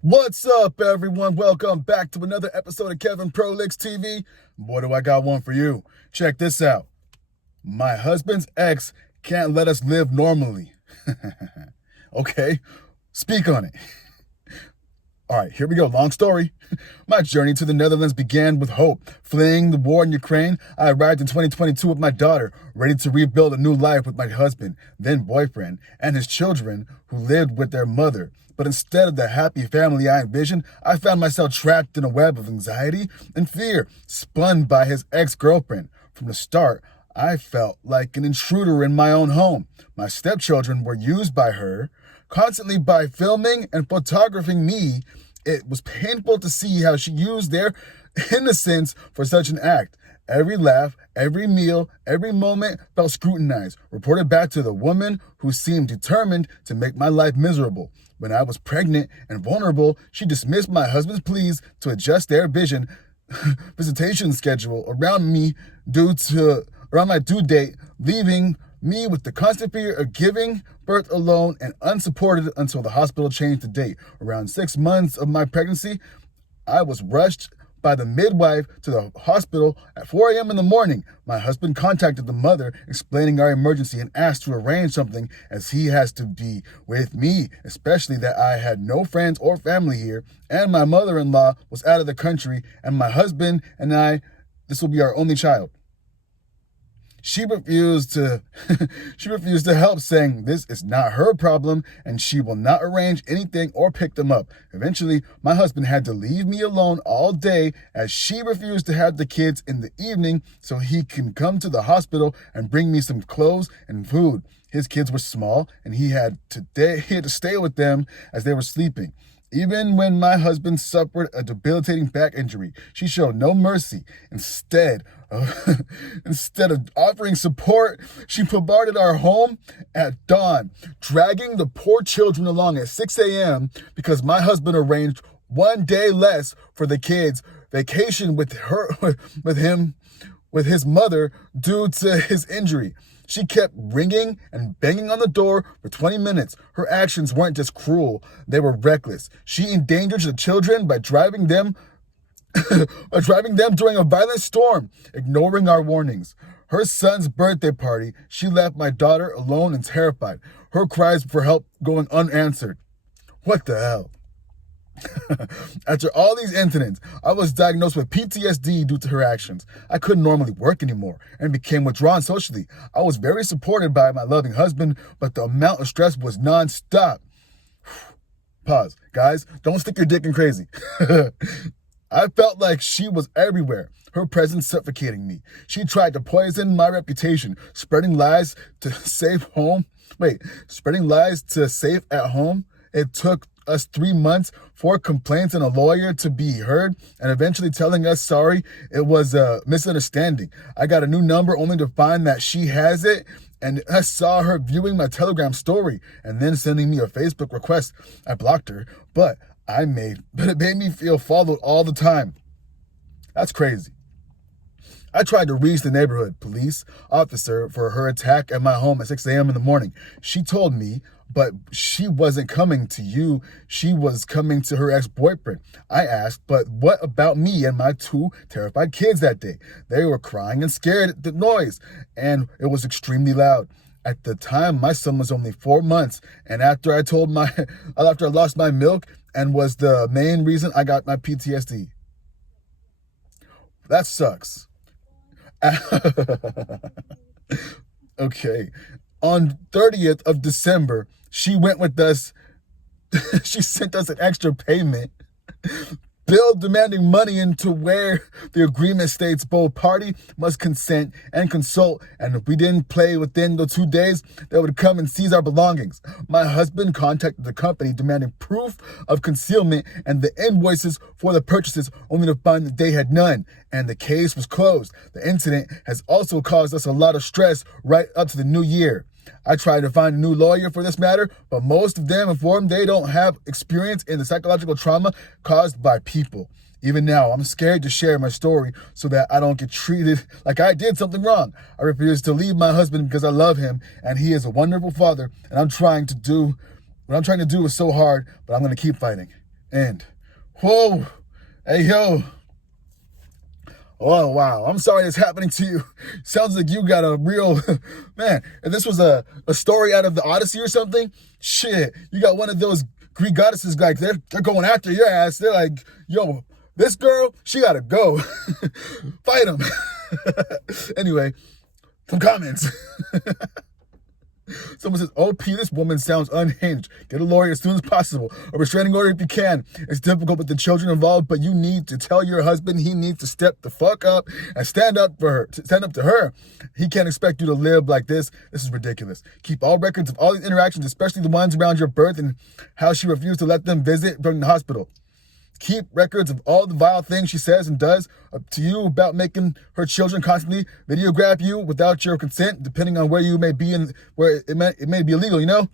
What's up, everyone? Welcome back to another episode of Kevin Prolix TV. Boy, do I got one for you. Check this out. My husband's ex can't let us live normally. Okay, speak on it. All right, here we go. Long story. My journey to the Netherlands began with hope. Fleeing the war in Ukraine, I arrived in 2022 with my daughter, ready to rebuild a new life with my husband, then boyfriend, and his children who lived with their mother. But instead of the happy family I envisioned, I found myself trapped in a web of anxiety and fear, spun by his ex-girlfriend. From the start, I felt like an intruder in my own home. My stepchildren were used by her, constantly by filming and photographing me. It was painful to see how she used their innocence for such an act. Every laugh, every meal, every moment felt scrutinized, reported back to the woman who seemed determined to make my life miserable. When I was pregnant and vulnerable, she dismissed my husband's pleas to adjust their visitation schedule around my due date, leaving me with the constant fear of giving birth alone and unsupported until the hospital changed the date. Around 6 months of my pregnancy, I was rushed by the midwife to the hospital at 4 a.m. in the morning. My husband contacted the mother, explaining our emergency and asked to arrange something as he has to be with me, especially that I had no friends or family here, and my mother-in-law was out of the country, and my husband and I, this will be our only child. She refused to help, saying this is not her problem and she will not arrange anything or pick them up. Eventually, my husband had to leave me alone all day as she refused to have the kids in the evening so he can come to the hospital and bring me some clothes and food. His kids were small and he had to stay with them as they were sleeping. Even when my husband suffered a debilitating back injury, she showed no mercy. Instead of offering support, she bombarded our home at dawn, dragging the poor children along at 6 a.m. because my husband arranged 1 day less for the kids' vacation with his mother due to his injury. She kept ringing and banging on the door for 20 minutes. Her actions weren't just cruel, they were reckless. She endangered the children by driving them during a violent storm, ignoring our warnings. Her son's birthday party, she left my daughter alone and terrified, her cries for help going unanswered. What the hell? After all these incidents, I was diagnosed with PTSD due to her actions. I couldn't normally work anymore and became withdrawn socially. I was very supported by my loving husband, but the amount of stress was nonstop. Pause. Guys, don't stick your dick in crazy. I felt like she was everywhere, her presence suffocating me. She tried to poison my reputation, spreading lies to safe at home. It took us 3 months, 4 complaints and a lawyer to be heard, and eventually telling us sorry, it was a misunderstanding. I got a new number only to find that she has it, and I saw her viewing my Telegram story and then sending me a Facebook request. I blocked her, but it made me feel followed all the time. That's crazy. I tried to reach the neighborhood police officer for her attack at my home at 6 a.m. in the morning. She told me, but she wasn't coming to you. She was coming to her ex-boyfriend. I asked, but what about me and my 2 terrified kids that day? They were crying and scared at the noise, and it was extremely loud. At the time, my son was only 4 months, and after I lost my milk and was the main reason I got my PTSD. That sucks. Okay. On 30th of December, she went with us. She sent us an extra payment bill demanding money into where the agreement states both party must consent and consult, and if we didn't pay within the 2 days, they would come and seize our belongings. My husband contacted the company demanding proof of concealment and the invoices for the purchases, only to find that they had none, and the case was closed. The incident has also caused us a lot of stress right up to the new year. I tried to find a new lawyer for this matter, but most of them informed they don't have experience in the psychological trauma caused by people. Even now, I'm scared to share my story so that I don't get treated like I did something wrong. I refuse to leave my husband because I love him and he is a wonderful father, and what I'm trying to do is so hard, but I'm going to keep fighting. And, whoa, hey, yo. Oh, wow. I'm sorry it's happening to you. Sounds like you got a real, man, if this was a story out of the Odyssey or something, shit, you got one of those Greek goddesses, like, they're going after your ass. They're like, yo, this girl, she gotta go. Fight him. Anyway, some comments. Someone says, OP, this woman sounds unhinged. Get a lawyer as soon as possible. A restraining order if you can. It's difficult with the children involved, but you need to tell your husband he needs to step the fuck up and stand up for her. Stand up to her. He can't expect you to live like this. This is ridiculous. Keep all records of all these interactions, especially the ones around your birth and how she refused to let them visit during the hospital. Keep records of all the vile things she says and does to you about making her children constantly videograph you without your consent, depending on where you may be and where it may be illegal, you know?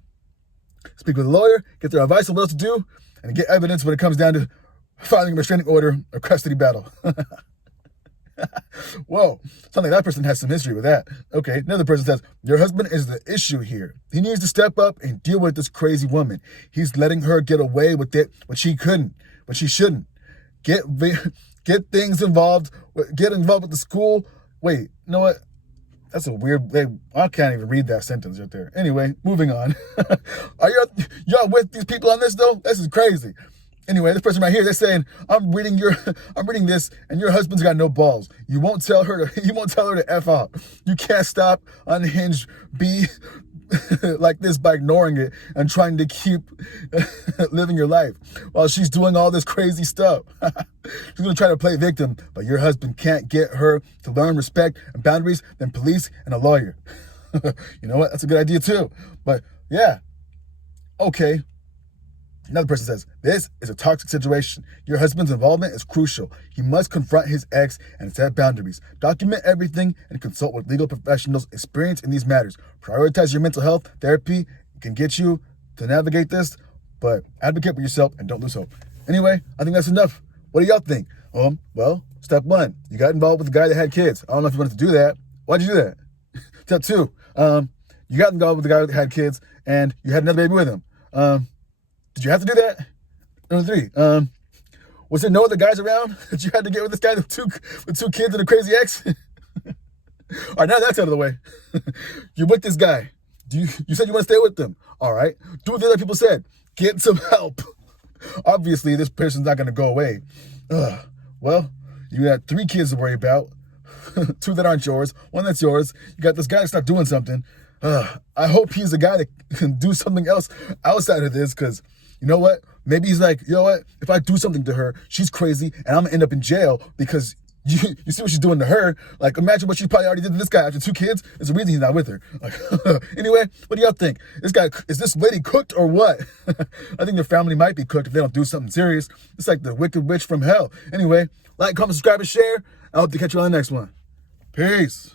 Speak with a lawyer, get their advice on what else to do, and get evidence when it comes down to filing a restraining order or custody battle. Whoa, sounds like that person has some history with that. Okay, another person says, your husband is the issue here. He needs to step up and deal with this crazy woman. He's letting her get away with it when she couldn't. But she shouldn't. Get things involved. Get involved with the school. Wait, you know what? That's a weird. I can't even read that sentence right there. Anyway, moving on. Are y'all with these people on this though? This is crazy. Anyway, this person right here, they're saying, I'm reading this, and your husband's got no balls. You won't tell her to F off. You can't stop unhinged be like this by ignoring it and trying to keep living your life while she's doing all this crazy stuff. She's going to try to play victim, but your husband can't get her to learn respect and boundaries than police and a lawyer. You know what? That's a good idea too. But yeah, okay. Another person says, this is a toxic situation. Your husband's involvement is crucial. He must confront his ex and set boundaries. Document everything and consult with legal professionals experienced in these matters. Prioritize your mental health. Therapy can get you to navigate this, but advocate for yourself and don't lose hope. Anyway, I think that's enough. What do y'all think? Well, step 1, you got involved with the guy that had kids. I don't know if you wanted to do that. Why'd you do that? Step 2, you got involved with the guy that had kids and you had another baby with him. Did you have to do that? Number 3, was there no other guys around that you had to get with this guy with two kids and a crazy ex? All right, now that's out of the way. You're with this guy. You said you want to stay with them. All right. Do what the other people said. Get some help. Obviously, this person's not going to go away. Well, you got 3 kids to worry about. 2 that aren't yours. 1 that's yours. You got this guy that's not doing something. I hope he's a guy that can do something else outside of this, because you know what? Maybe he's like, you know what? If I do something to her, she's crazy, and I'm going to end up in jail because you see what she's doing to her. Like, imagine what she probably already did to this guy after 2 kids. There's a reason he's not with her. Like, anyway, what do y'all think? Is this lady cooked or what? I think their family might be cooked if they don't do something serious. It's like the wicked witch from hell. Anyway, like, comment, subscribe, and share. I hope to catch you on the next one. Peace.